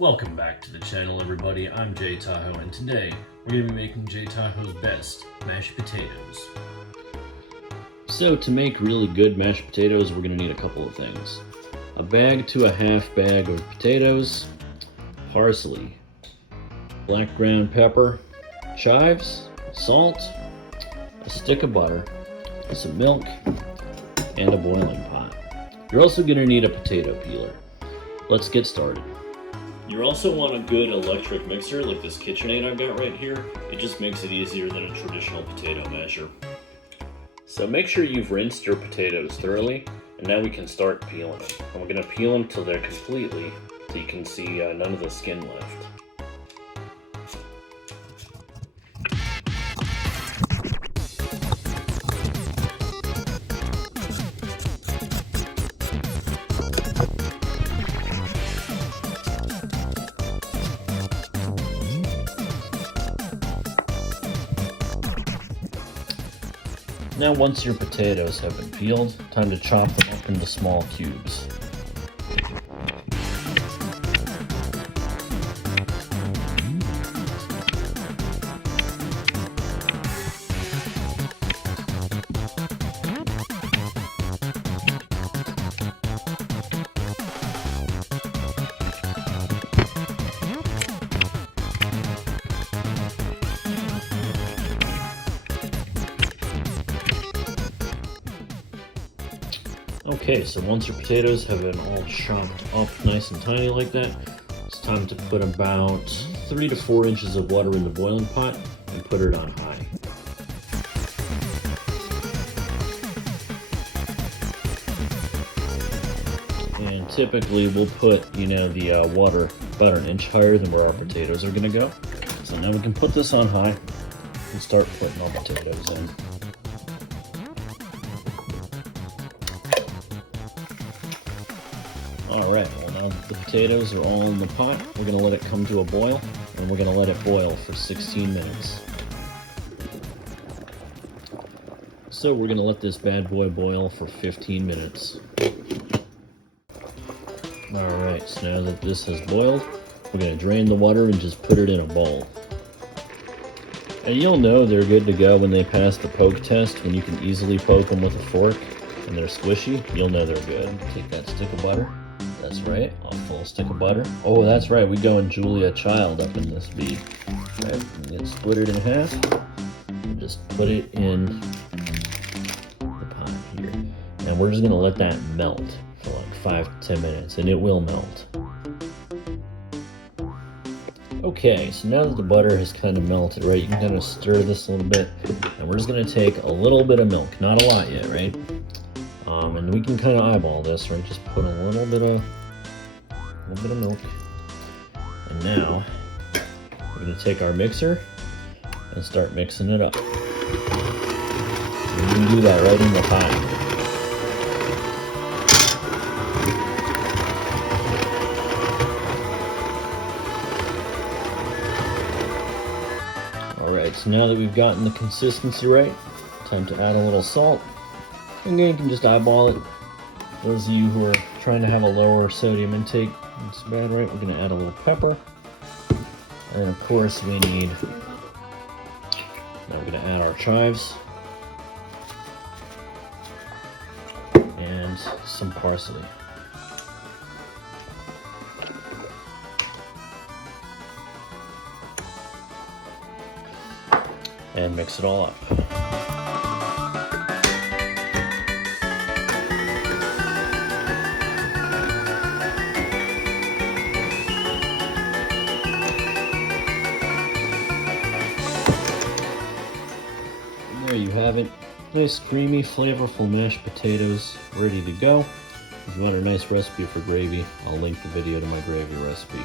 Welcome back to the channel, everybody. I'm Jay Tahoe, and today we're going to be making Jay Tahoe's best mashed potatoes. So to make really good mashed potatoes, we're going to need a couple of things. A bag to a half bag of potatoes, parsley, black ground pepper, chives, salt, a stick of butter, some milk, and a boiling pot. You're also going to need a potato peeler. Let's get started. You also want a good electric mixer like this KitchenAid I've got right here. It just makes it easier than a traditional potato masher. So make sure you've rinsed your potatoes thoroughly, and now we can start peeling them. And we're going to peel them till they're completely, so you can see none of the skin left. Now once your potatoes have been peeled, time to chop them up into small cubes. Okay, so once your potatoes have been all chopped up nice and tiny like that, it's time to put about 3 to 4 inches of water in the boiling pot and put it on high. And typically we'll put, the water about an inch higher than where our potatoes are going to go. So now we can put this on high and start putting our potatoes in. Alright, well now that the potatoes are all in the pot, we're going to let it come to a boil, and we're going to let it boil for 16 minutes. So we're going to let this bad boy boil for 15 minutes. Alright, so now that this has boiled, we're going to drain the water and just put it in a bowl. And you'll know they're good to go when they pass the poke test, when you can easily poke them with a fork and they're squishy. You'll know they're good. Take that stick of butter. That's right, a full stick of butter. Oh, that's right, we going Julia Child up in this bee. Right, and then split it in half, and just put it in the pot here. And we're just gonna let that melt for like 5 to 10 minutes, and it will melt. Okay, so now that the butter has kind of melted, right, you can kind of stir this a little bit, and we're just gonna take a little bit of milk, not a lot yet, right? And we can kind of eyeball this, right? Just put a little bit of milk. And now we're going to take our mixer and start mixing it up. And you can do that right in the pot. Alright, so now that we've gotten the consistency right, time to add a little salt. And then you can just eyeball it. Those of you who are trying to have a lower sodium intake, it's bad, right? We're going to add a little pepper. And of course now we're going to add our chives. And some parsley. And mix it all up. There you have it. Nice, creamy, flavorful mashed potatoes ready to go. If you want a nice recipe for gravy, I'll link the video to my gravy recipe.